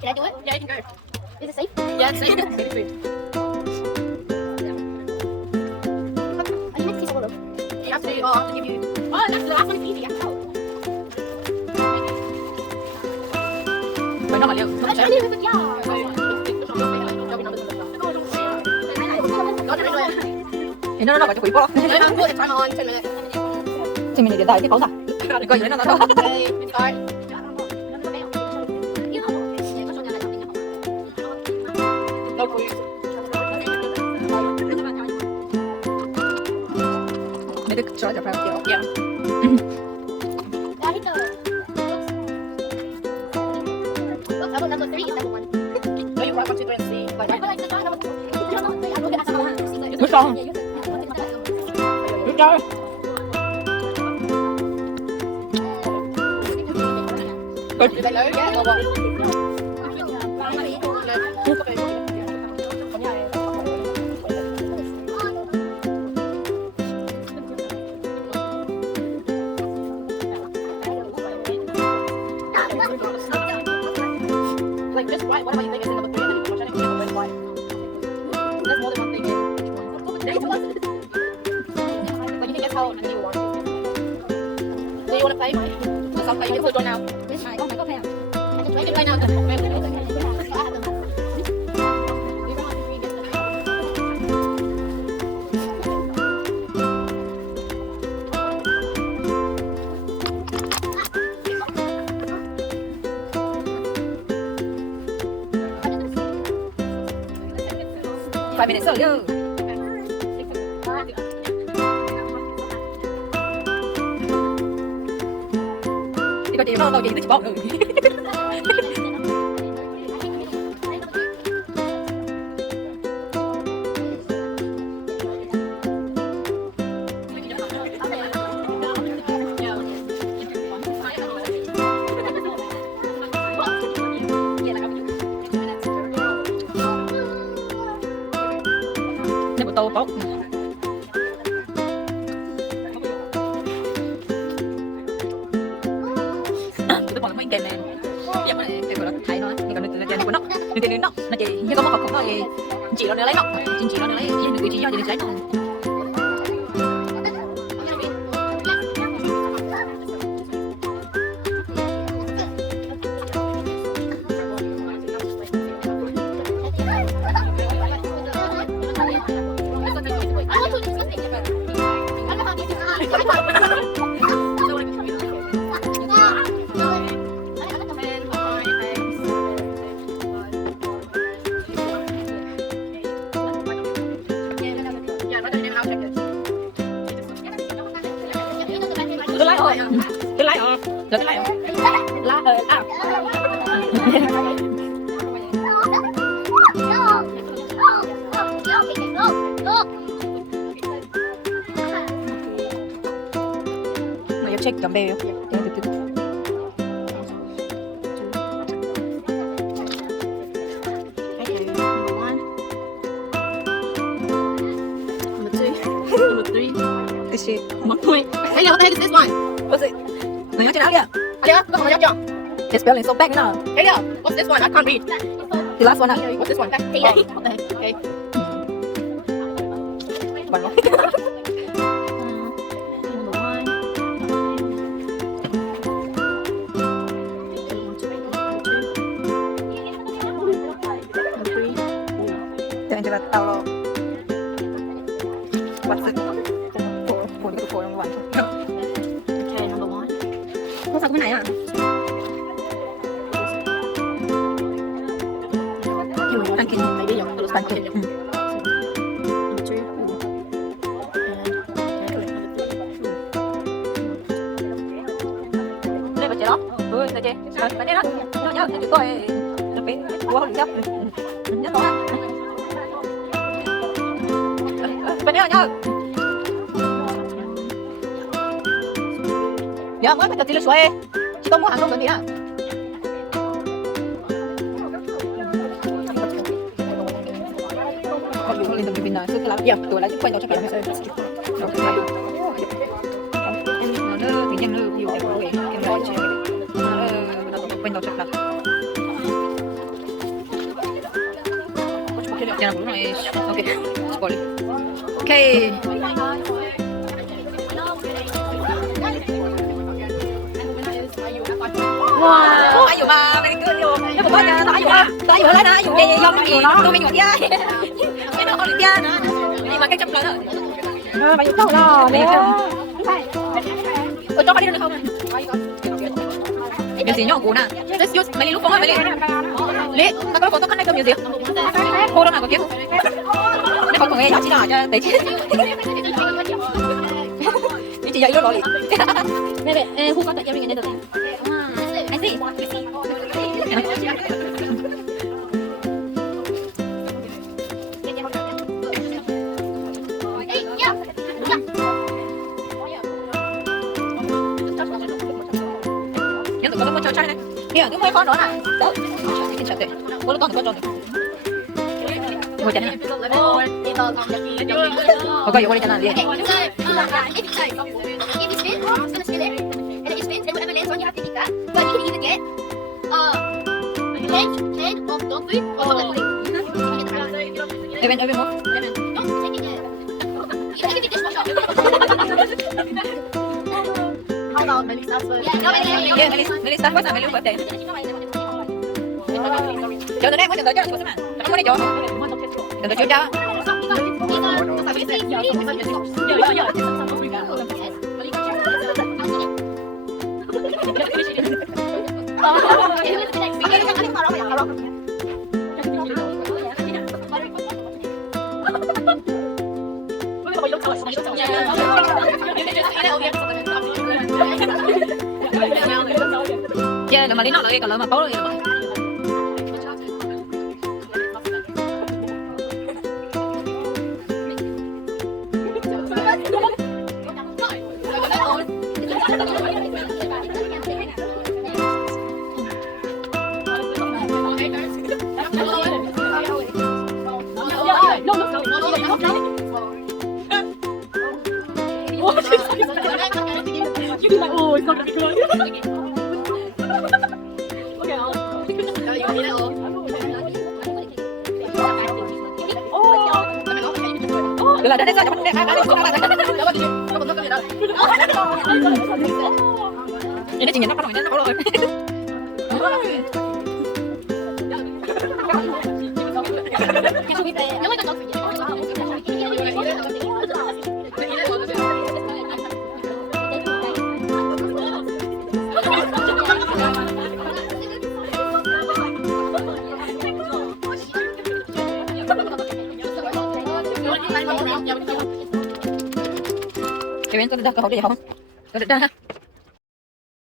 Can I do it? Yeah, you can go. Is it safe? Yeah, it's safe. I need to see some of them. You have to. Oh, I have to give you. Oh, that's the last one. It's easy. Mày nó mà liều. I need to yeah. Thì nó phải cho quỷ bó. Put the timer on 10 minutes. 10 minutes đợi cái phẫu thật. Coi vậy nó đâu. Okay, start. No quiz. Để được cho phải kiểu. Yeah. I hit the. Look, number 3 is number 1. No, you write 1, 2, 3 and C. Like that. Good job. Good job. Good. Is that low? Yeah. Or what? Like just write whatever you think is in number 3 and then you can watch it and you can write. There's more than one thing in each one. But you can guess how many you want. Do you want to play? Just I'll play. You can put it on now. You can play now. Five minutes rồi chứ. Đi coi chị nó đâu chị chỉ bóp rồi. Để một tô bóp. Tôi bỏ mấy kèm này. Giờ mà cái gọi là thấy nó, cái còn nó của nó chỉ như có một học thì chỉ nó lấy nó, chỉ nó lấy, chỉ chỉ cho thì lấy nó. Tôi lấy rồi. Tôi lấy rồi. Rồi tôi lấy rồi. Lá Mày check cầm bê không? Number 3. Cái gì? Một point. Hey, what the heck is this one? What's it? Người nói trên áo kìa. Yeah, look, I'm not Cái spelling so bad nữa. Hey, yeah, what's this one? I can't read. The last one à? What's this one? What the heck? Okay. Bạn nói. Jangan cepat tahu lo. What's it? Phổ những phổ trong bạn. Okay, number 1. Không sao cái này à? Đăng ký Maybe you're đăng ký. Number 2. Đây bà chị đó. Đây chị. Bà đây đó. Nó nhớ thì coi. Nó phải quá hơn chấp. Nhớ đó. Bà nhớ nhớ. Ya, mới phải tự suy. Chỉ có mua hàng không cần gì à? Còn dùng lên từ bên nào, cứ làm việc, tôi lại quay đầu cho bạn xem. Nó thì nhân lưu nhiều cái quên cái này. Nó quay đầu cho bạn. Ya no, no es. Ok, spoiler. Ok. Wow. Ayo ba, very good yo. Nó cũng có nha, nó ayo ba. Nó ayo lên ayo về dòng gì tôi mình ngồi ya. Cái nó Olympia nữa. Nhưng mà cái trong lớn rồi. Mày không lo nè. Cho vào đi được không? Nhiều gì nhỏ của nè. Let's use mày lúc phong mày đi. Lý, mà có con này cầm nhiều gì? Cô đâu nào có kiếm? Nó còn nghe nhỏ chỉ là cho để chứ. Chị dạy nó rồi. Bebe, who got the earring and then I see. Nhớ tụi con có cho trai này. Kìa, cái môi con đó nè. Đó. Cái chặt đấy. Bố nó con cho được. Ngồi chân này. Ok, vô đi chân này đi. Head of dog food or chocolate pudding. Even more. No, take it. You can give it dishwasher. How about Melissa first? Yeah, Melissa first and Melissa birthday. Cho tôi đây mới được tới chứ, chứ mà. Nó mới đi chỗ. Đừng tôi chưa cho. Dạ, mà đi nó lại còn lại mà bố rồi. Được rồi, đến đây rồi, nhìn nó chỉ nhìn nó có rồi, nó có rồi. Cái bên tôi đã có học gì không? Tôi đã